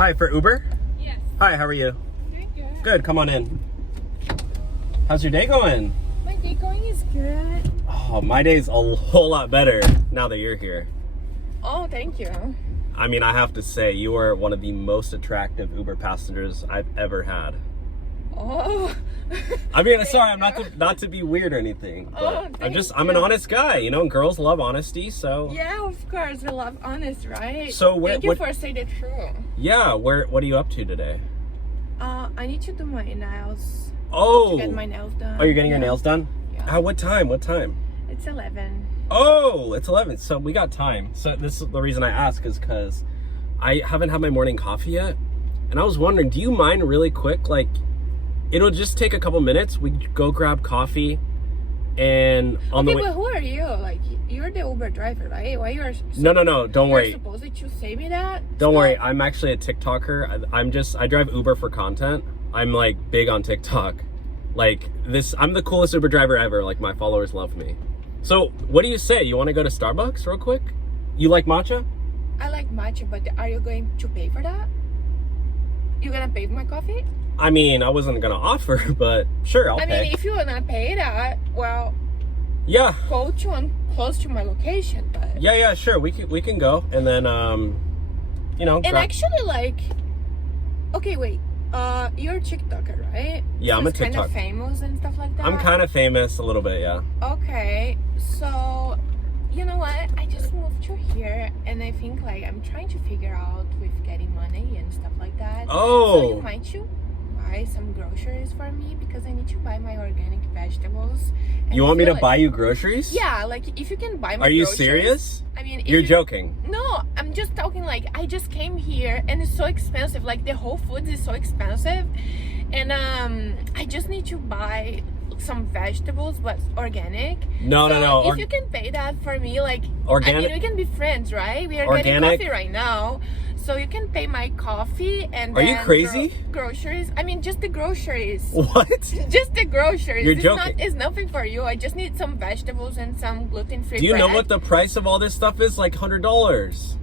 Hi, for Uber? Yes. Hi, how are you? Good. Good, come on in. How's your day going? My day going is good. Oh, my day's a whole lot better now that you're here. Oh, thank you. I mean, I have to say, you are one of the most attractive Uber passengers I've ever had. Oh. I mean, sorry, I'm not to be weird or anything, but I'm an honest guy, you know, and girls love honesty, so. Yeah, of course, we love honest, right? So thank you for saying the truth. Yeah, what are you up to today? I need to do my nails. Oh. To get my nails done. Oh, you're getting your nails done? Yeah. What time? What time? It's 11. Oh, it's 11. So we got time. So this is the reason I ask is because I haven't had my morning coffee yet. And I was wondering, do you mind really quick? Like, it'll just take a couple minutes. We go grab coffee and on the way. But who are you? Like, you're the Uber driver, right? Why you are No, don't worry. You're supposed to say me that? Don't worry. I'm actually a TikToker. I drive Uber for content. I'm like big on TikTok. Like I'm the coolest Uber driver ever. Like my followers love me. So what do you say? You want to go to Starbucks real quick? You like matcha? I like matcha, but are you going to pay for that? You gonna pay for my coffee? I mean, I wasn't gonna offer, but sure, I'll pay. I mean, if you wanna pay that, well, yeah, go to one close to my location. But yeah, sure, we can go, and then you know. And actually, like, okay, wait, you're a TikToker, right? Yeah, I'm a TikToker. Kind of famous and stuff like that. I'm kind of famous a little bit, yeah. Okay, so you know what? I just moved to here, and I think like I'm trying to figure out with getting money and stuff like that. Oh. So you might buy some groceries for me because I need to buy my organic vegetables. You want me to buy you groceries? Yeah, like if you can buy my Are you groceries, serious? I mean, you're joking. No, I'm just talking like I just came here and it's so expensive. Like the Whole Foods is so expensive, and I just need to buy some vegetables, but organic. No. If you can pay that for me, like organic. I mean, we can be friends, right? We are getting coffee right now. So you can pay my coffee and Are you crazy? Groceries. I mean, just the groceries. What? Just the groceries. You're joking. It's nothing for you. I just need some vegetables and some gluten-free bread. Do you know what the price of all this stuff is? Like $100.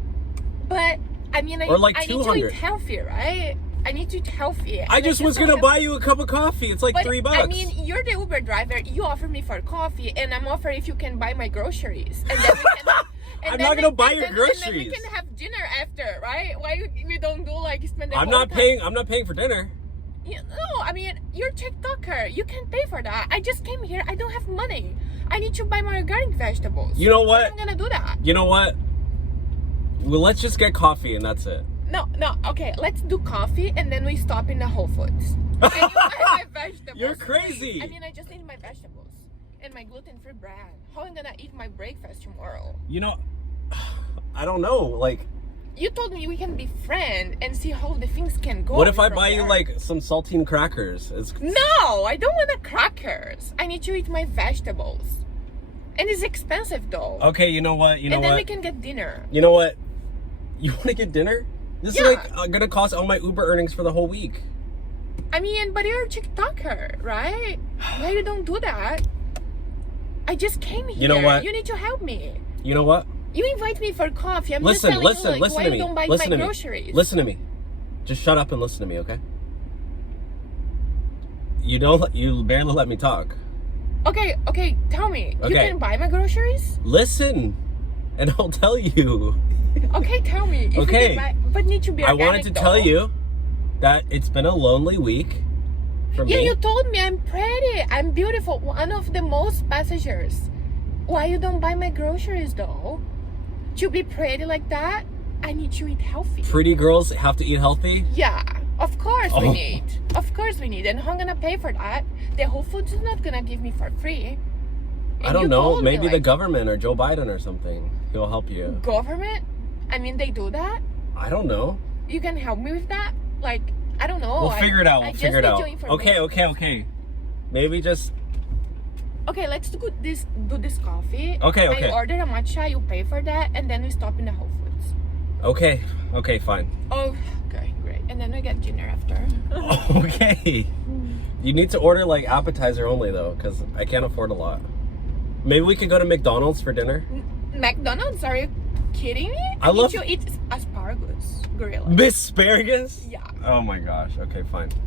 But I mean, or like I need to eat healthy, right? I need to eat healthy. I just was gonna buy you a cup of coffee. It's like $3. I mean, you're the Uber driver. You offer me for coffee, and I'm offering if you can buy my groceries, and then we can. I'm not gonna buy your groceries. And then we can have dinner after, right? Why we don't do like spend the I'm whole not time? paying. I'm not paying for dinner. No, I mean, you're a TikToker. You can pay for that. I just came here. I don't have money. I need to buy my organic vegetables. You know what? I'm gonna do that. You know what? Well, let's just get coffee and that's it. No. Okay, let's do coffee and then we stop in the Whole Foods. And you buy my vegetables. You're crazy. I mean, I just need my vegetables and my gluten-free bread. How am I gonna eat my breakfast tomorrow? You know, I don't know. Like, you told me we can be friends and see how the things can go. What if I buy you like some saltine crackers? No, I don't want the crackers. I need to eat my vegetables. And it's expensive though. Okay, you know what? And then we can get dinner. You know what? You want to get dinner? This is like gonna cost all my Uber earnings for the whole week. I mean, but you're a TikToker, right? Why you don't do that? I just came here. You know what? You need to help me. You know what? You invite me for coffee. I'm listen just telling you, like, to why me. You don't buy Listen my to groceries. me. Listen to me. Just shut up and listen to me, okay? You barely let me talk. Okay, tell me. Okay. You can buy my groceries? Listen, and I'll tell you. Okay, tell me. If Okay. you can buy, but need to be organic, I wanted to tell you that it's been a lonely week for me. Yeah, you told me I'm pretty, I'm beautiful, one of the most passengers. Why you don't buy my groceries though? To be pretty like that, I need to eat healthy. Pretty girls have to eat healthy? Yeah, of course we need. Of course we need. And how am I gonna pay for that? The Whole Foods is not gonna give me for free. I don't know. Maybe the government or Joe Biden or something. He'll help you. Government? I mean, they do that? I don't know. You can help me with that? Like, I don't know. We'll figure it out. We'll figure it out. Okay. Maybe just... Okay, let's do this coffee. Okay. I order a matcha, you pay for that, and then we stop in the Whole Foods. Okay, fine. Oh, okay, great. And then we get dinner after. Okay. You need to order like appetizer only though, because I can't afford a lot. Maybe we could go to McDonald's for dinner. McDonald's? Are you kidding me? I love need to eat asparagus, gorilla. asparagus. Yeah. Oh my gosh. Okay, fine.